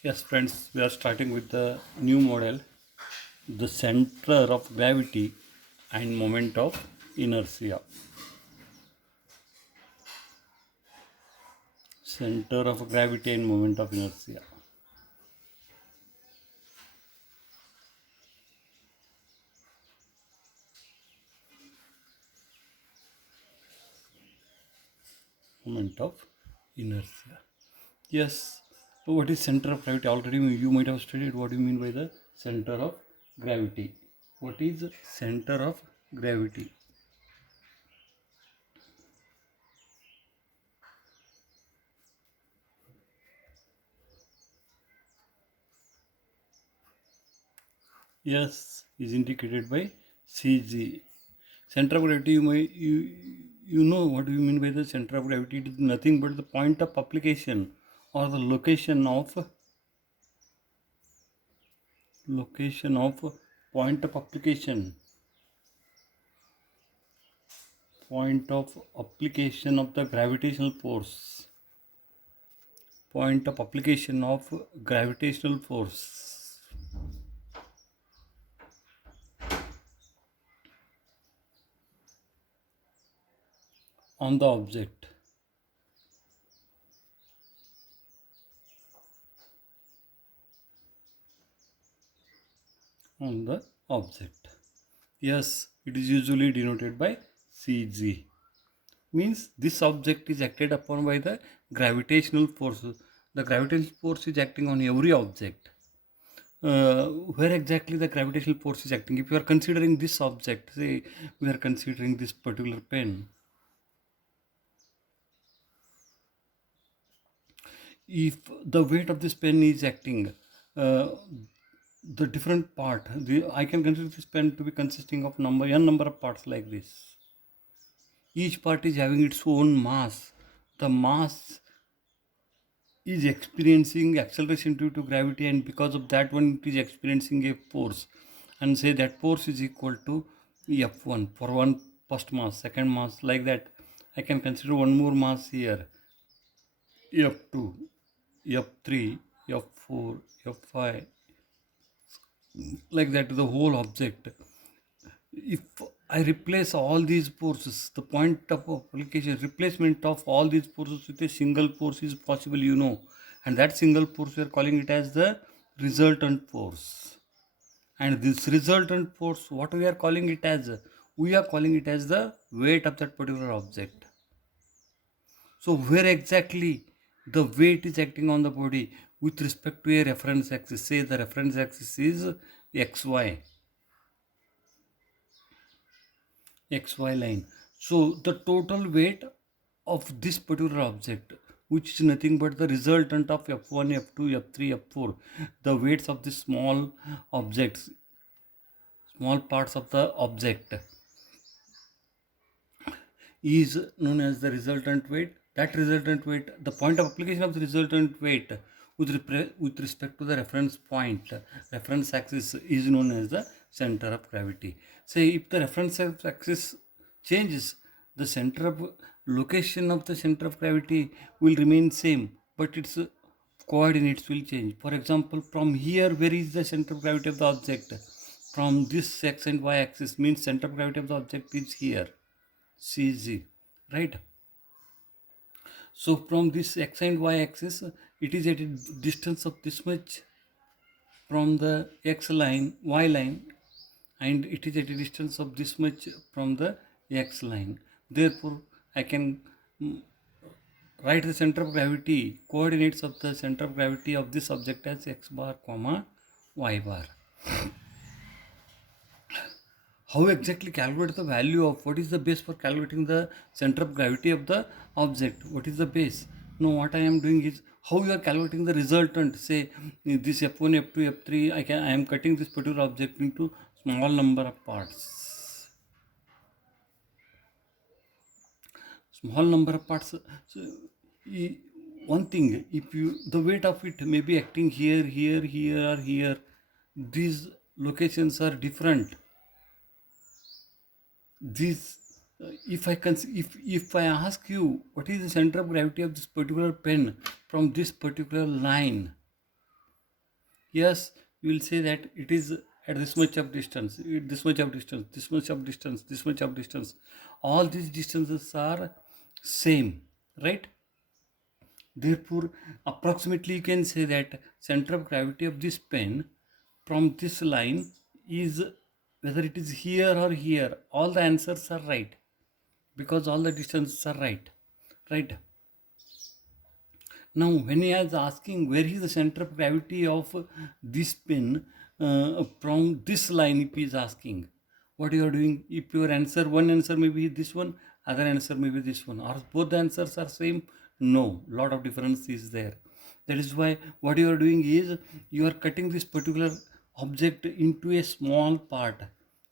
Yes, friends, we are starting with the new model, the center of gravity and moment of inertia. Center of gravity and moment of inertia. Moment of inertia. Yes, so what is center of gravity? Already you might have studied what do you mean by the center of gravity. What is center of gravity? Yes, is indicated by CG. Center of gravity, you know what do you mean by the center of gravity? It is nothing but the point of application or the location of point of application, point of application of the gravitational force, point of application of gravitational force on the object, on the object. Yes, it is usually denoted by Cg. Means this object is acted upon by the gravitational force. The gravitational force is acting on every object. Where exactly the gravitational force is acting? If you are considering this object, say we are considering this particular pen, if the weight of this pen is acting, uh, the different part, I can consider this pen to be consisting of n number of parts like this. Each part is having its own mass. The mass is experiencing acceleration due to gravity, and because of that one it is experiencing a force, and say that force is equal to F1 for one first mass, second mass, like that. I can consider one more mass here, F2, F3, F4, F5, like that, the whole object. If I replace all these forces, the point of application, replacement of all these forces with a single force is possible, and that single force we are calling it as the resultant force. And this resultant force, what we are calling it as? We are calling it as the weight of that particular object. So where exactly the weight is acting on the body with respect to a reference axis? Say the reference axis is xy. XY line. So the total weight of this particular object, which is nothing but the resultant of F1, F2, F3, F4, the weights of the small objects, small parts of the object, is known as the resultant weight. That resultant weight, the point of application of the resultant weight with respect to the reference point, reference axis, is known as the center of gravity. Say if the reference axis changes, the center of location of the center of gravity will remain same, but its coordinates will change. For example, from here, where is the center of gravity of the object? From this x and y axis means center of gravity of the object is here, CG, right? So from this x and y axis, it is at a distance of this much from the x line, y line, and it is at a distance of this much from the x line. Therefore, I can write the center of gravity, coordinates of the center of gravity of this object as x bar comma y bar. How exactly calculate the value of, what is the base for calculating the center of gravity of the object? What is the base? No, what I am doing is, how you are calculating the resultant? Say this F1, F2, F3, I am cutting this particular object into small number of parts. Small number of parts. So, one thing, if you, the weight of it may be acting here, here, here, or here, these locations are different. These if I ask you what is the center of gravity of this particular pen from this particular line, Yes, you will say that it is at this much of distance, this much of distance, this much of distance, this much of distance. All these distances are same, right? Therefore, approximately you can say that center of gravity of this pen from this line is, whether it is here or here, all the answers are right because all the distances are right, right? Now, when he is asking where is the center of gravity of this pen from this line, if he is asking, what you are doing, if your answer, one answer may be this one, other answer may be this one, or both the answers are same, no, lot of difference is there. That is why what you are doing is you are cutting this particular object into a small part.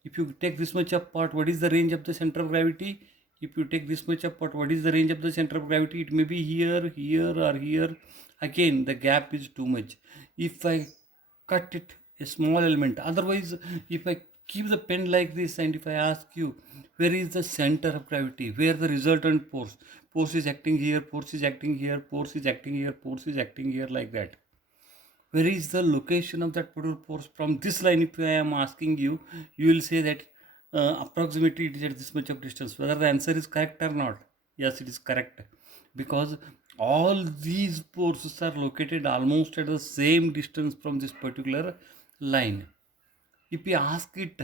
If you take this much apart, what is the range of the center of gravity? If you take this much apart, what is the range of the center of gravity? It may be here, here, or here. Again, the gap is too much. If I cut it a small element, otherwise, if I keep the pen like this and if I ask you, where is the center of gravity? Where the resultant force? Force is acting here, force is acting here, force is acting here, force is acting here, like that. Where is the location of that particular force from this line? If I am asking you, you will say that approximately it is at this much of distance. Whether the answer is correct or not, yes, it is correct, because all these forces are located almost at the same distance from this particular line. If we ask it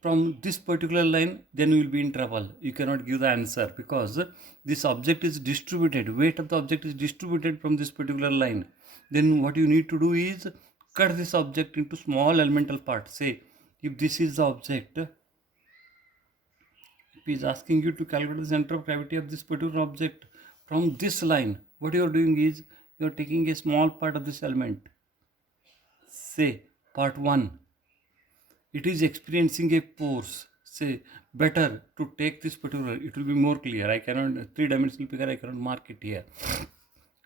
from this particular line, then you will be in trouble. You cannot give the answer because this object is distributed. Weight of the object is distributed from this particular line. Then what you need to do is cut this object into small elemental parts. Say, if this is the object, if he is asking you to calculate the center of gravity of this particular object from this line, what you are doing is you are taking a small part of this element. Say, part 1, it is experiencing a force. Say, better to take this particular, it will be more clear. I cannot, three-dimensional figure I cannot mark it here.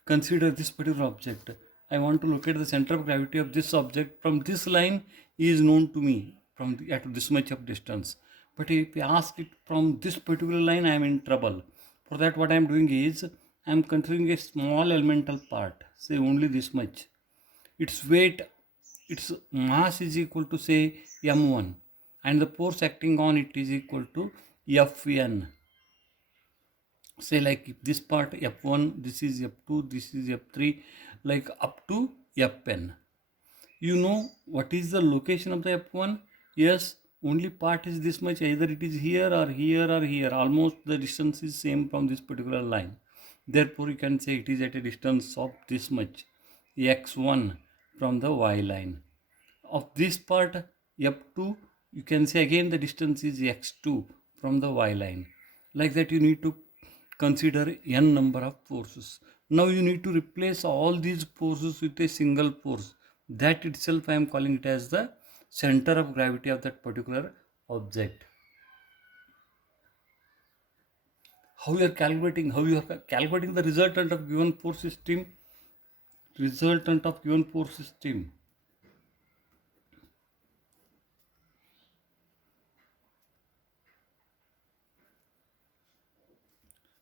Consider this particular object. I want to locate the center of gravity of this object from this line is known to me from at this much of distance. But if I ask it from this particular line, I am in trouble. For that, what I am doing is I am considering a small elemental part, say only this much. Its weight, its mass is equal to say m1, and the force acting on it is equal to Fn. Say like if this part F1, this is F2, this is F3, like up to Fn. You know what is the location of the F1? Yes, only part is this much, either it is here or here or here. Almost the distance is same from this particular line. Therefore, you can say it is at a distance of this much, x1 from the y line. Of this part F2, you can say again the distance is x2 from the y line. Like that, you need to consider n number of forces. Now you need to replace all these forces with a single force. That itself I am calling it as the center of gravity of that particular object. How you are calculating the resultant of given force system? Resultant of given force system.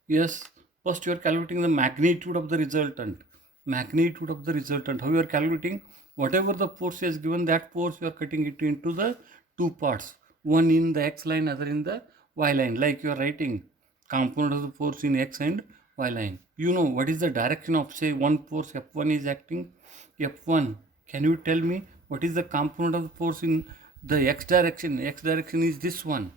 Yes, first you are calculating the magnitude of the resultant. Magnitude of the resultant. How you are calculating? Whatever the force is given, that force you are cutting it into the two parts. One in the x line, other in the y line. Like you are writing component of the force in x and y line. You know what is the direction of, say, one force F1 is acting. F1, can you tell me what is the component of the force in the x direction? X direction is this one,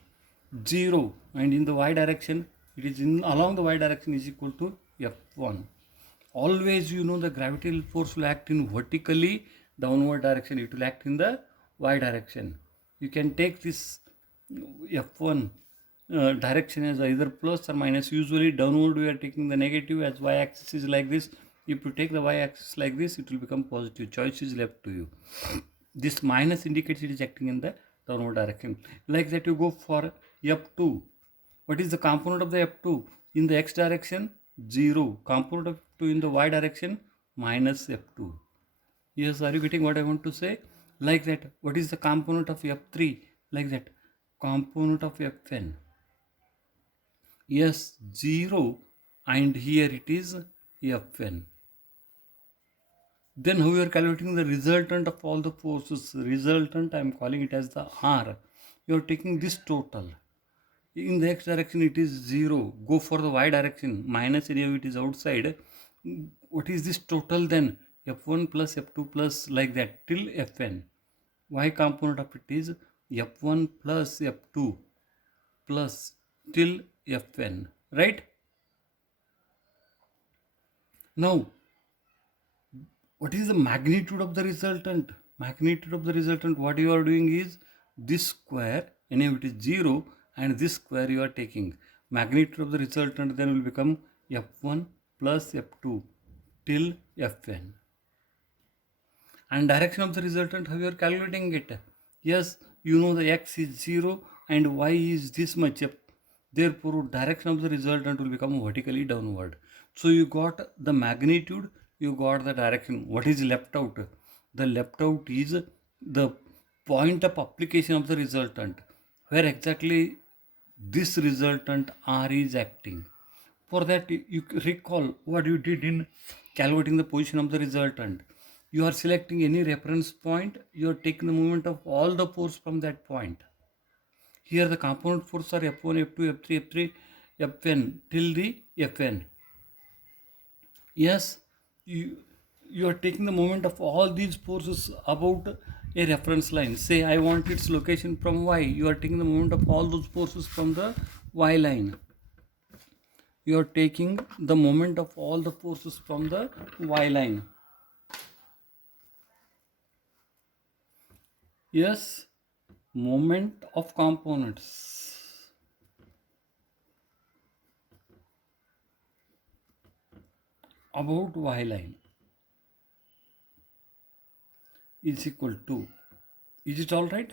0, and in the y direction it is in along the y direction is equal to F1. Always you know the gravitational force will act in vertically downward direction, it will act in the y direction. You can take this F1 direction as either plus or minus. Usually downward we are taking the negative, as y axis is like this. If you take the y axis like this, it will become positive. Choice is left to you. This minus indicates it is acting in the downward direction. Like that, you go for F2. What is the component of the F2? In the x direction, 0. Component of F2 in the y direction, minus F2. Yes, are you getting what I want to say? Like that. What is the component of F3? Like that. Component of Fn. Yes, 0, and here it is Fn. Then how you are calculating the resultant of all the forces? Resultant, I am calling it as the R. You are taking this total. In the x direction it is 0. Go for the y direction. Minus any of it is outside. What is this total then? F1 plus F2 plus like that till Fn. Y component of it is F1 plus F2 plus till Fn. Right? Now, what is the magnitude of the resultant? Magnitude of the resultant, what you are doing is this square, and if it is 0, and this square you are taking. Magnitude of the resultant then will become F1 plus F2 till Fn. And direction of the resultant, how you are calculating it? Yes, you know the x is 0 and y is this much. Therefore, direction of the resultant will become vertically downward. So you got the magnitude, you got the direction. What is left out? The left out is the point of application of the resultant, where exactly this resultant R is acting. For that, you recall what you did in calculating the position of the resultant. You are selecting any reference point, you are taking the moment of all the force from that point. Here the component forces are F1, F2, F3, F3, Fn till the Fn. Yes, you are taking the moment of all these forces about a reference line. Say I want its location from y. You are taking the moment of all those forces from the y line. You are taking the moment of all the forces from the y line. Yes, moment of components about y line is equal to, is it all right?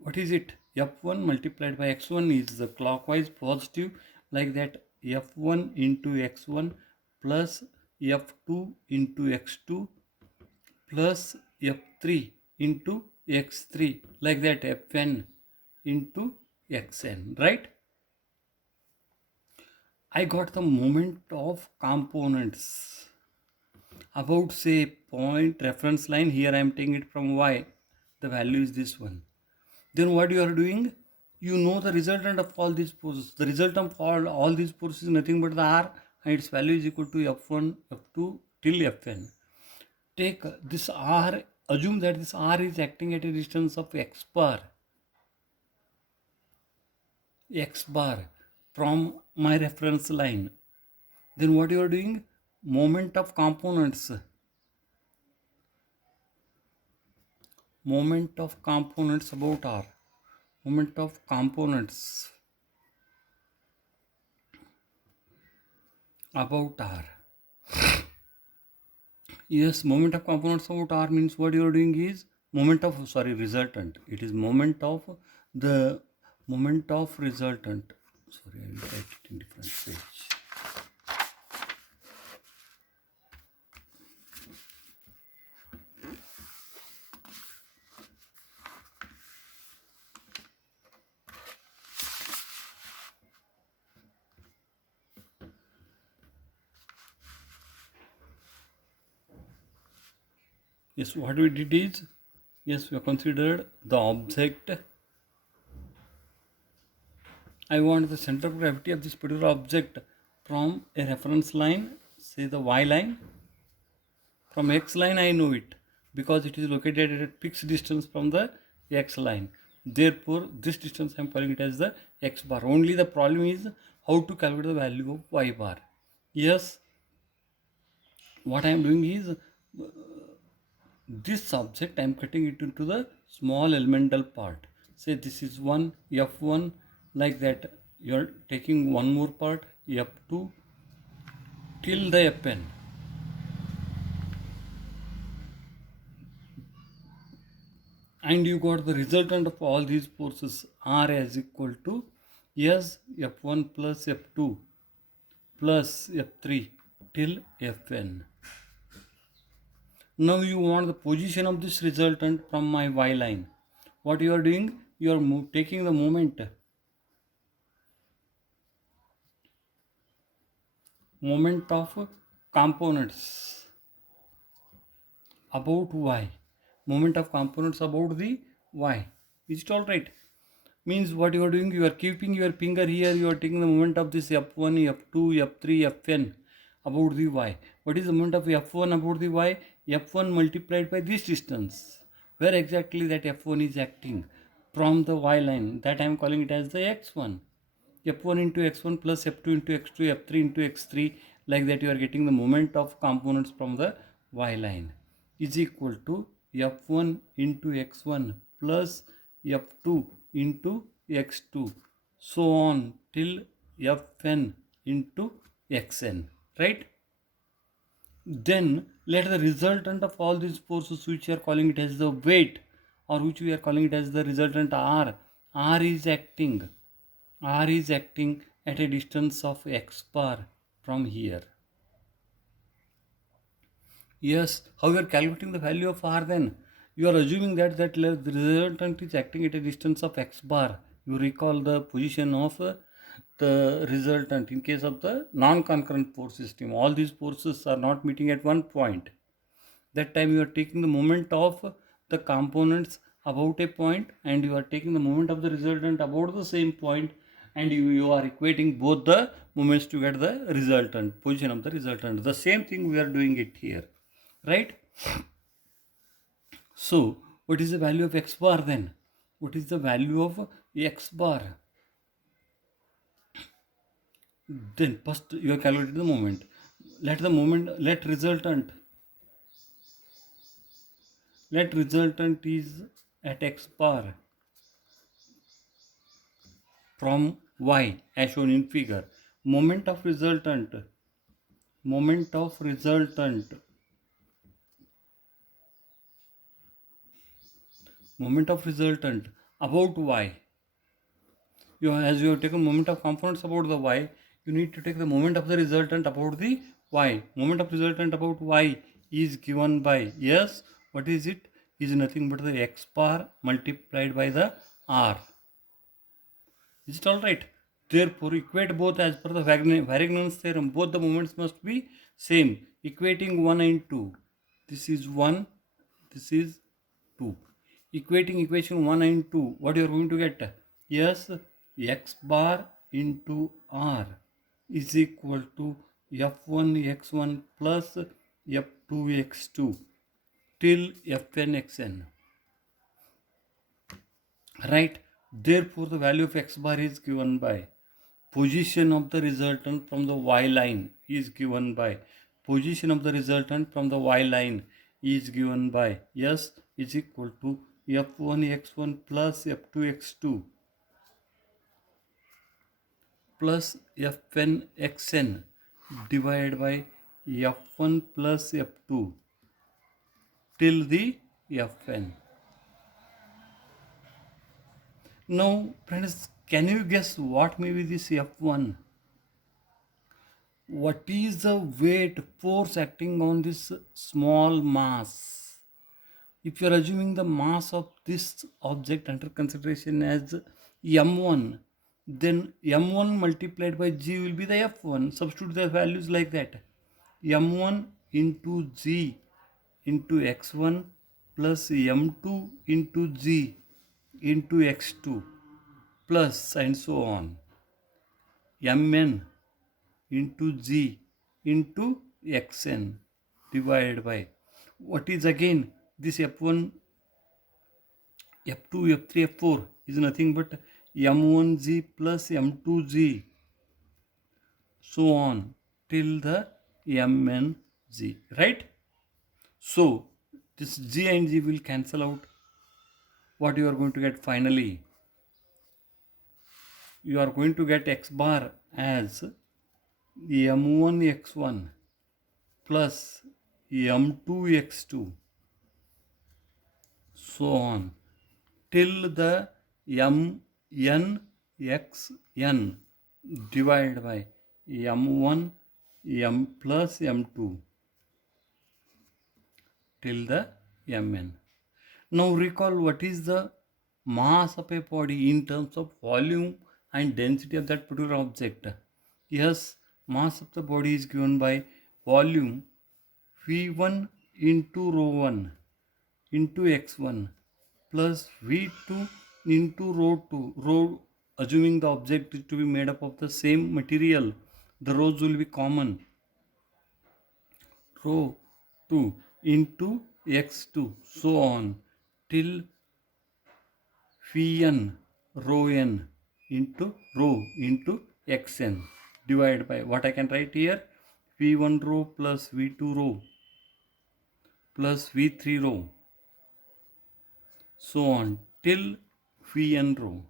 What is it? F1 multiplied by x1 is the clockwise positive, like that F1 into x1 plus F2 into x2 plus F3 into x3, like that Fn into xn, right? I got the moment of components about, say, point reference line. Here I am taking it from y. The value is this one. Then what you are doing? You know the resultant of all these forces. The result of all these forces is nothing but the R, and its value is equal to F1, F2 till Fn. Take this R, assume that this R is acting at a distance of x bar from my reference line. Then what you are doing? Moment of components. Moment of components about R. Moment of components about R. Yes, moment of components about R means what you are doing is resultant. It is moment of resultant. Sorry, I will write it in different page. Yes, what we did is, yes, we have considered the object. I want the center of gravity of this particular object from a reference line, say the y line. From x line I know it because it is located at a fixed distance from the x line. Therefore, this distance I am calling it as the x bar. Only the problem is how to calculate the value of y bar. Yes, what I am doing is, this object I am cutting it into the small elemental part. Say this is one F1, like that. You are taking one more part F2 till the Fn. And you got the resultant of all these forces R as equal to, yes, F1 plus F2 plus F3 till Fn. Now you want the position of this resultant from my y line. What you are doing? You are taking the moment of components about y. Moment of components about the y. Is it all right? Means what you are doing, you are keeping your finger here, you are taking the moment of this f1, f2, f3, fn about the y. What is the moment of f1 about the y? F1 multiplied by this distance. Where exactly that f1 is acting from the y line, that I am calling it as the x1. F1 into x1 plus f2 into x2, f3 into x3, like that you are getting the moment of components from the y line is equal to f1 into x1 plus f2 into x2, so on till fn into xn, right? Then let the resultant of all these forces, which we are calling it as the weight, or which we are calling it as the resultant r is acting at a distance of x bar from here. Yes, how you are calculating the value of r then? You are assuming that the resultant is acting at a distance of x bar. You recall the position of the resultant in case of the non-concurrent force system. All these forces are not meeting at one point. That time you are taking the moment of the components about a point, and you are taking the moment of the resultant about the same point, and you are equating both the moments to get the resultant, position of the resultant. The same thing we are doing it here, right? So what is the value of x bar then? What is the value of x bar? Then first you have calculated the moment. Let resultant is at x bar from y as shown in figure. Moment of resultant moment of resultant moment of resultant about y. As you have taken moment of components about the y, you need to take the moment of the resultant about the y. Moment of resultant about y is given by, yes, what is it? Is nothing but the x bar multiplied by the r. Is it all right? Therefore, equate both as per the Varignon's theorem. Both the moments must be same. Equating 1 and 2. This is 1, this is 2. Equating equation 1 and 2. What you are going to get? Yes, x bar into r is equal to f1 x1 plus f2 x2 till fn xn. Right? Therefore, the value of x bar is given by position of the resultant from the y line is given by position of the resultant from the y line is given by s is equal to f1 x1 plus f2 x2 plus fn xn divided by f1 plus f2 till the fn. Now friends, can you guess what may be this f1? What is the weight force acting on this small mass? If you are assuming the mass of this object under consideration as m1, then m1 multiplied by g will be the f1. Substitute the values like that. m1 into g into x1 plus m2 into g into x2 plus and so on. mn into g into xn divided by what is again this f1, f2, f3, f4 is nothing but m1g plus m2g, so on till the mng, right? So this g and g will cancel out. What you are going to get finally? You are going to get x bar as m1 x1 plus m2 x2, so on till the mn xn divided by m1 m plus m2 till the mn. Now recall what is the mass of a body in terms of volume and density of that particular object. Yes, mass of the body is given by volume v1 into row 1 into x1 plus v2 into row 2, row assuming the object is to be made up of the same material, the rows will be common, row 2 into x2 so on till Vn row n into row into xn divided by what I can write here, v1 row plus v2 row plus v3 row so on till vn row.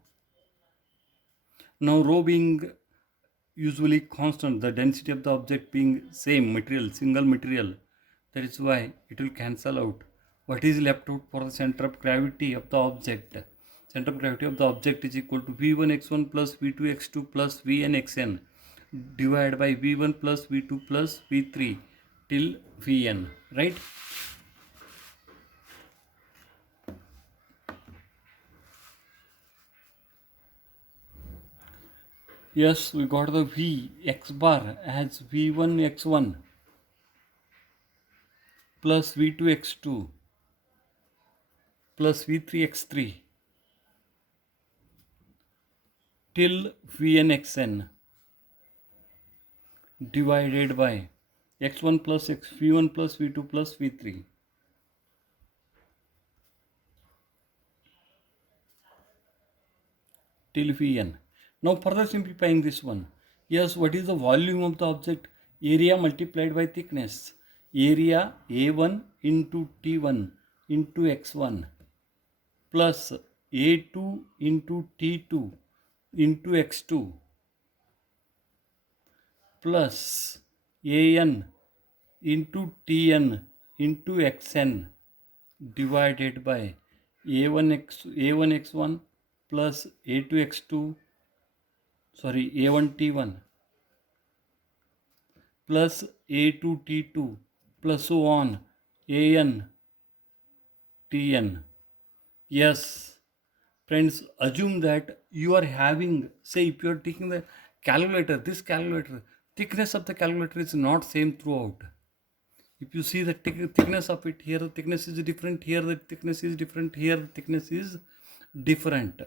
Now row being usually constant, the density of the object being same material, single material, that is why it will cancel out. What is left out for the center of gravity of the object? Center of gravity of the object is equal to v1 x1 plus v2 x2 plus vn xn divided by v1 plus v2 plus v3 till vn, right? Yes, we got the v x bar as v1 x1 plus v2 x2 plus v3 x3 till vn xn divided by x1 plus x v1 plus v2 plus v3 till vn. Now further simplifying this one. Yes, what is the volume of the object? Area multiplied by thickness. Area a1 into t1 into x1 plus a2 into t2 into x2 plus an into tn into xn divided by a1 x1 plus a2 x2 a1 t1 plus a2 t2 plus so on an tn. Yes, friends, assume that you are having, say if you are taking the calculator, this calculator, thickness of the calculator is not same throughout. If you see the thickness of it, here the thickness is different, here the thickness is different, here the thickness is different.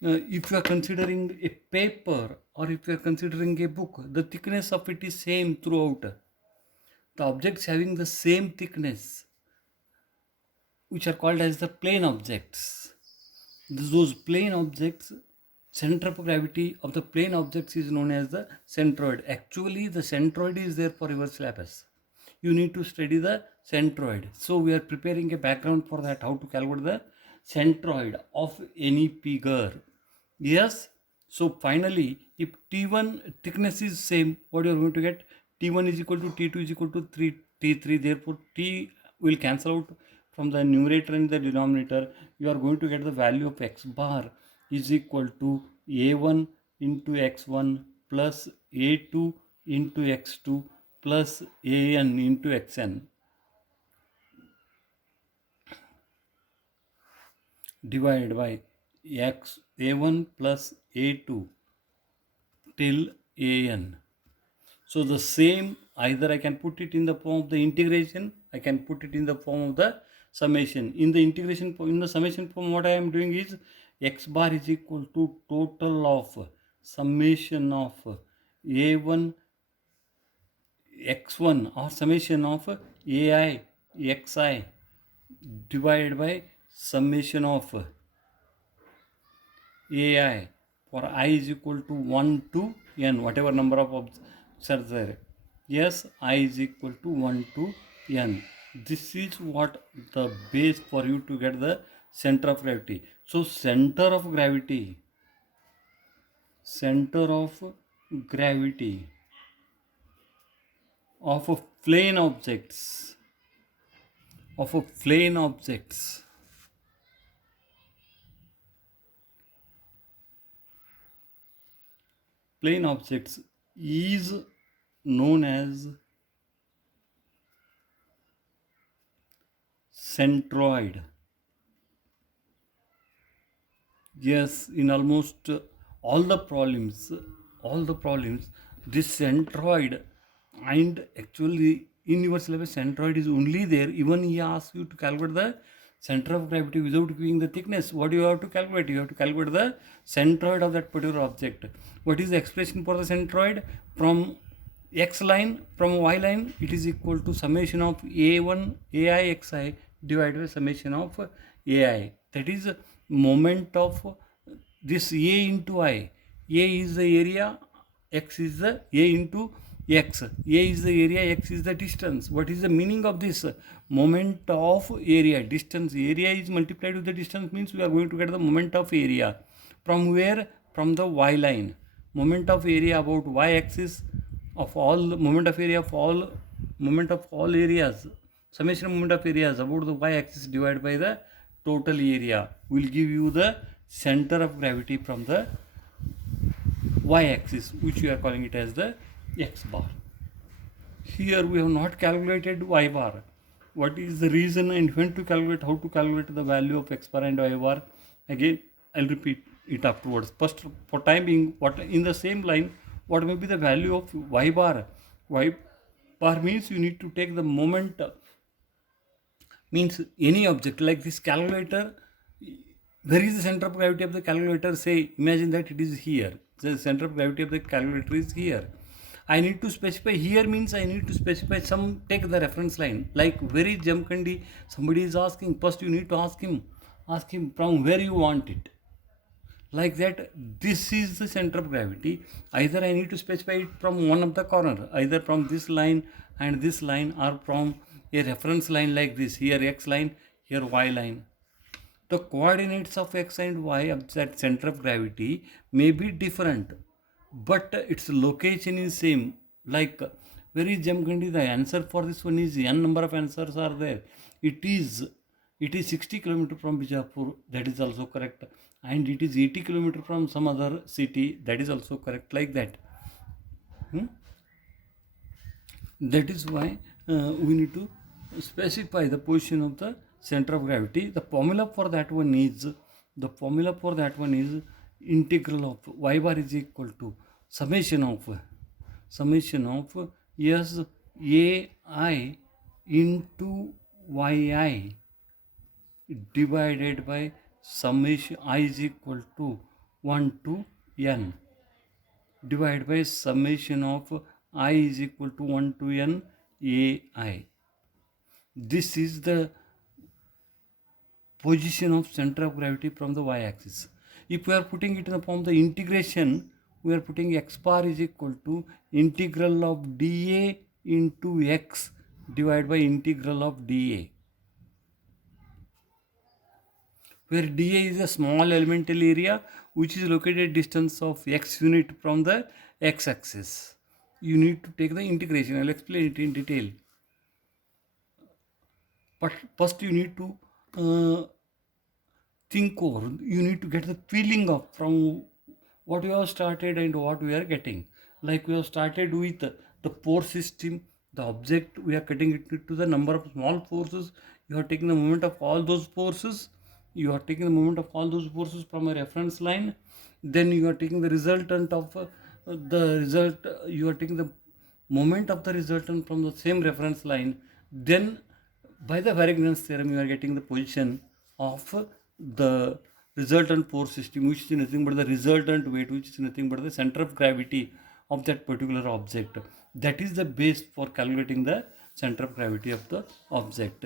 If you are considering a paper or if you are considering a book, the thickness of it is same throughout. The objects having the same thickness, which are called as the plane objects. Those plane objects, center of gravity of the plane objects is known as the centroid. Actually, the centroid is there for your syllabus. You need to study the centroid. So we are preparing a background for that, how to calculate the centroid of any figure. Yes. So finally, if T1 thickness is same, what you are going to get? T1 is equal to T2 is equal to 3 T3. Therefore, T will cancel out from the numerator and the denominator. You are going to get the value of x bar is equal to a1 into x1 plus a2 into x2 plus an into xn divided by x a1 plus a2 till an. So the same, either I can put it in the form of the integration, I can put it in the form of the summation. In the integration, in the summation form, what I am doing is x bar is equal to total of summation of a1 x1 or summation of ai xi divided by summation of ai for I is equal to 1 to n, whatever number of objects are there. Yes, I is equal to 1 to n. This is what the base for you to get the center of gravity. So center of gravity of a plane objects plane objects is known as centroid. Yes, in almost all the problems, this centroid, and actually in your syllabus centroid is only there. Even he asks you to calculate the center of gravity without giving the thickness. What do you have to calculate? You have to calculate the centroid of that particular object. What is the expression for the centroid? From x line, from y line, it is equal to summation of a1 ai xi divided by summation of ai. That is moment of this a into I. A is the area, x is the a into x. A is the area, x is the distance. What is the meaning of this? Moment of area. Distance, area is multiplied with the distance, means we are going to get the moment of area. From where? From the y line. Moment of area about y axis of all, moment of area of all, moment of all areas, summation moment of areas about the y axis divided by the total area will give you the center of gravity from the y axis, which we are calling it as the x bar. Here we have not calculated y bar. What is the reason and when to calculate, how to calculate the value of x bar and y bar? Again, I'll repeat it afterwards. First, for time being, what in the same line, what may be the value of y bar? Y bar means you need to take the moment, means any object like this calculator. Where is the center of gravity of the calculator? Say, imagine that it is here. The center of gravity of the calculator is here. I need to specify here, means I need to specify some, take the reference line. Like very Jamkhandi, somebody is asking, first you need to ask him from where you want it. Like that, this is the center of gravity. Either I need to specify it from one of the corner, either from this line and this line, or from a reference line like this, here x line, here y line. The coordinates of x and y of that center of gravity may be different, but its location is same. Like very Jamkhandi, the answer for this one is n number of answers are there. It is 60 km from Bijapur, that is also correct, and it is 80 km from some other city, that is also correct, like that. That is why we need to specify the position of the center of gravity. The formula for that one is integral of y bar is equal to summation of s ai into yi divided by summation I is equal to 1 to n divided by summation of I is equal to 1 to n ai. This is the position of center of gravity from the y-axis. If we are putting it in the form of the integration, we are putting x bar is equal to integral of dA into x divided by integral of dA, where dA is a small elemental area which is located at distance of x unit from the x-axis. You need to take the integration. I'll explain it in detail. But first you need to think over, you need to get the feeling of from what we have started and what we are getting. Like we have started with the force system, the object, we are cutting it to the number of small forces. You are taking the moment of all those forces. You are taking the moment of all those forces from a reference line. Then you are taking the resultant of the result. You are taking the moment of the resultant from the same reference line. Then by the variance theorem, you are getting the position of the resultant force system, which is nothing but the resultant weight, which is nothing but the center of gravity of that particular object. That is the base for calculating the center of gravity of the object.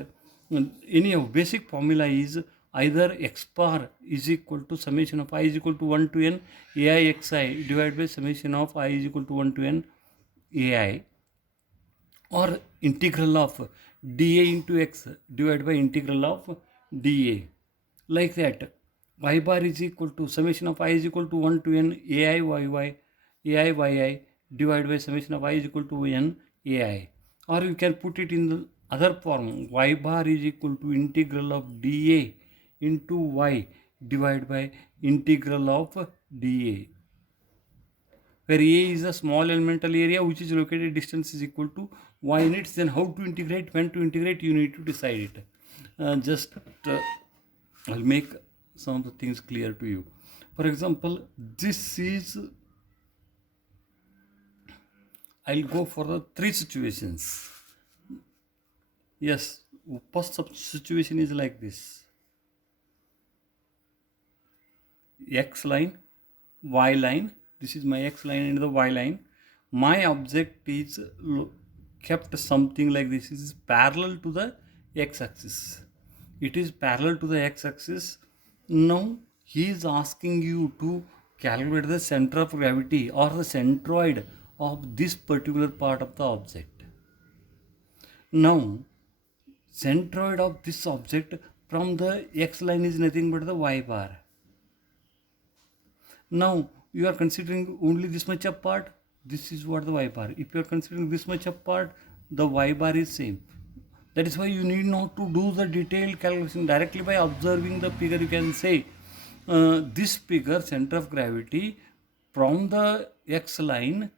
Anyhow, basic formula is either x bar is equal to summation of I is equal to 1 to n ai xi divided by summation of I is equal to 1 to n ai, or integral of dA into x divided by integral of dA. Like that, y bar is equal to summation of I is equal to 1 to n ai yi divided by summation of I is equal to n ai. Or you can put it in the other form, y bar is equal to integral of dA into y divided by integral of dA, where A is a small elemental area which is located distance is equal to y units. Then how to integrate, when to integrate, you need to decide it. I'll make some of the things clear to you. For example, this is, I'll go for the three situations. Yes, first situation is like this: x line, y line. This is my x line and the y line. My object is kept something like this. It is parallel to the x-axis. It is parallel to the x-axis. Now he is asking you to calculate the center of gravity or the centroid of this particular part of the object. Now centroid of this object from the x line is nothing but the y bar. Now you are considering only this much apart. This is what the y bar. If you are considering this much apart, the y bar is same. That is why you need not to do the detailed calculation. Directly by observing the figure, you can say this figure center of gravity from the x line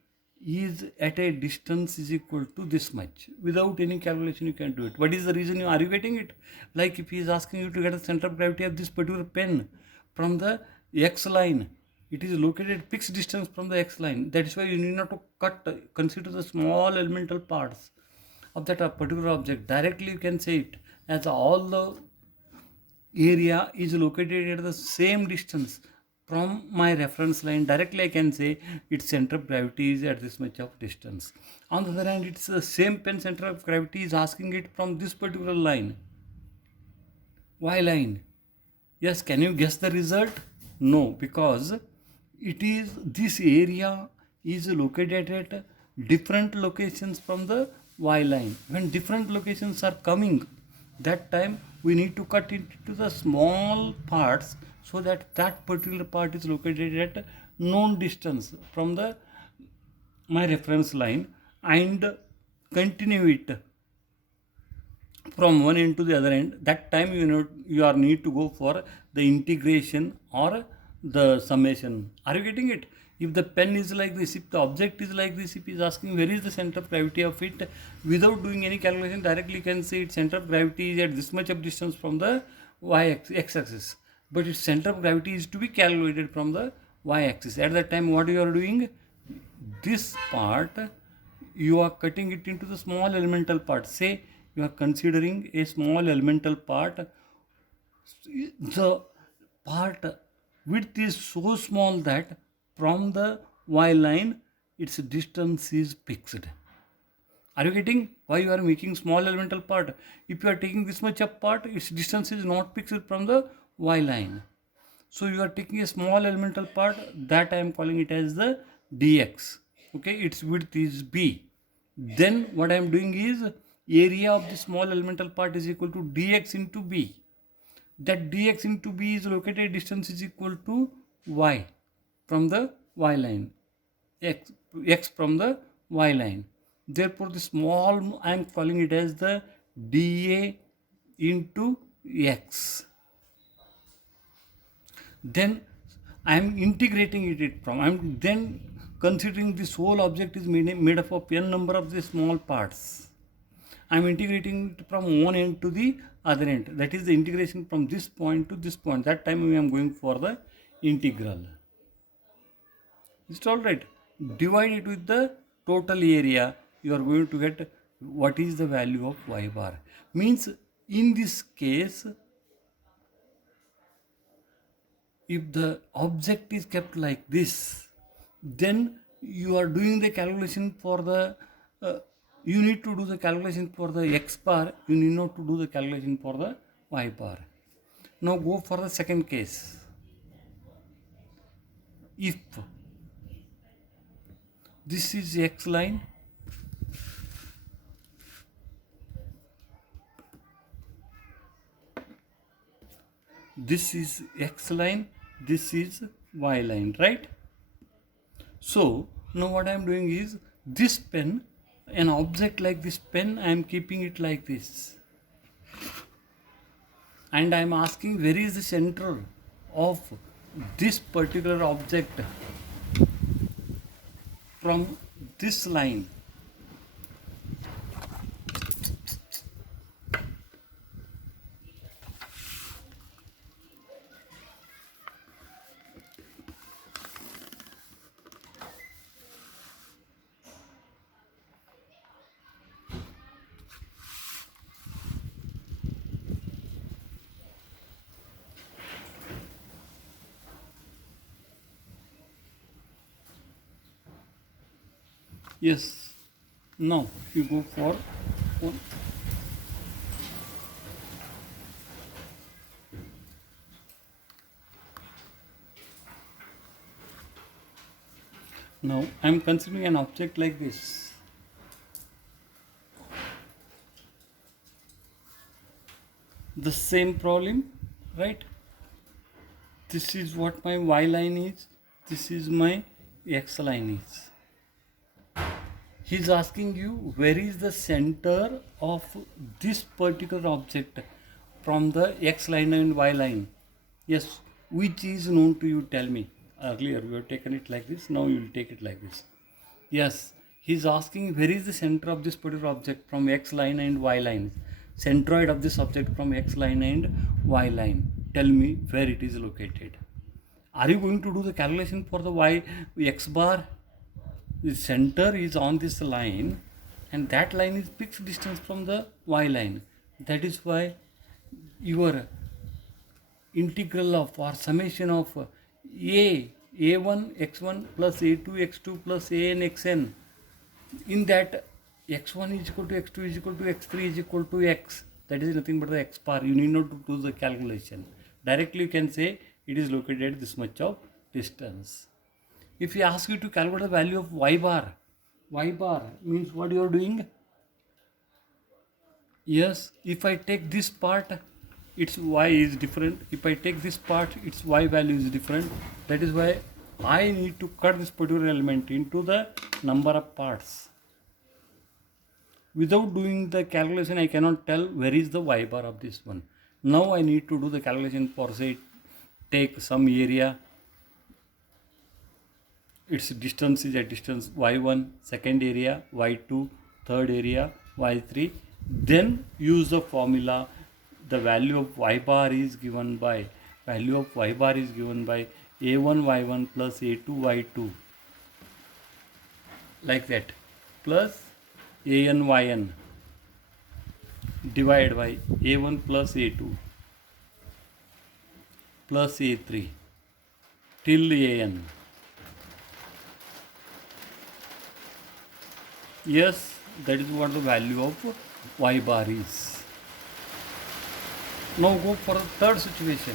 is at a distance is equal to this much. Without any calculation you can do it. What is the reason you are getting it? Like if he is asking you to get the center of gravity of this particular pen from the x line, it is located fixed distance from the x line. That is why you need not to consider the small elemental parts of that particular object. Directly you can say it as all the area is located at the same distance from my reference line. Directly I can say its center of gravity is at this much of distance. On the other hand, it's the same pen center of gravity is asking it from this particular line, y line. Yes, can you guess the result? No, because it is this area is located at different locations from the y line. When different locations are coming, that time we need to cut it into the small parts so that that particular part is located at known distance from the my reference line and continue it from one end to the other end. That time you are need to go for the integration or the summation. Are you getting it? If the pen is like this, if the object is like this, if he is asking where is the center of gravity of it, without doing any calculation, directly you can say its center of gravity is at this much of distance from the x-axis. But its center of gravity is to be calculated from the y-axis. At that time, what you are doing? This part, you are cutting it into the small elemental part. Say you are considering a small elemental part. The part width is so small that from the y line its distance is fixed. Are you getting why you are making small elemental part? If you are taking this much apart, its distance is not fixed from the y line. So you are taking a small elemental part, that I am calling it as the dx. Okay, its width is b. Then what I am doing is area of the small elemental part is equal to dx into b. That dx into b is located distance is equal to y from the y line, x from the y line. Therefore, the small I am calling it as the dA into x. Then I am integrating it from, I am then considering this whole object is made up of n number of the small parts. I am integrating it from one end to the other end. That is the integration from this point to this point. That time we am going for the integral. Is it all right? Divide it with the total area. You are going to get what is the value of y bar. Means in this case, if the object is kept like this, then you are doing the calculation for the you need to do the calculation for the x bar, you need not to do the calculation for the y bar. Now go for the second case. If this is x line, this is x line, this is y line, right? So now what I am doing is this pen, an object like this pen, I am keeping it like this, and I am asking where is the center of this particular object from this line. Yes. Now you go for one. Now I am considering an object like this. The same problem, right? This is what my y line is, this is my x line is. He's asking you where is the center of this particular object from the x line and y line. Yes, which is known to you, tell me. Earlier we have taken it like this, now you will take it like this. Yes, he's asking where is the center of this particular object from x line and y line. Centroid of this object from x line and y line. Tell me where it is located. Are you going to do the calculation for the y x bar? The center is on this line and that line is fixed distance from the y line. That is why your integral of or summation of a1 x1 plus a2 x2 plus an xn, in that x1 is equal to x2 is equal to x3 is equal to x, that is nothing but the x bar. You need not to do the calculation. Directly you can say it is located at this much of distance. If he asks you to calculate the value of y bar means what you are doing? Yes, if I take this part, its y is different. If I take this part, its y value is different. That is why I need to cut this particular element into the number of parts. Without doing the calculation, I cannot tell where is the y bar of this one. Now I need to do the calculation for, say, take some area. Its distance is a distance y1, second area y2, third area y3. Then use the formula. The value of y bar is given by a1 y1 plus a2 y2, like that, plus an yn divided by a1 plus a2 plus a3 till an. Yes, that is what the value of y bar is. Now go for the third situation.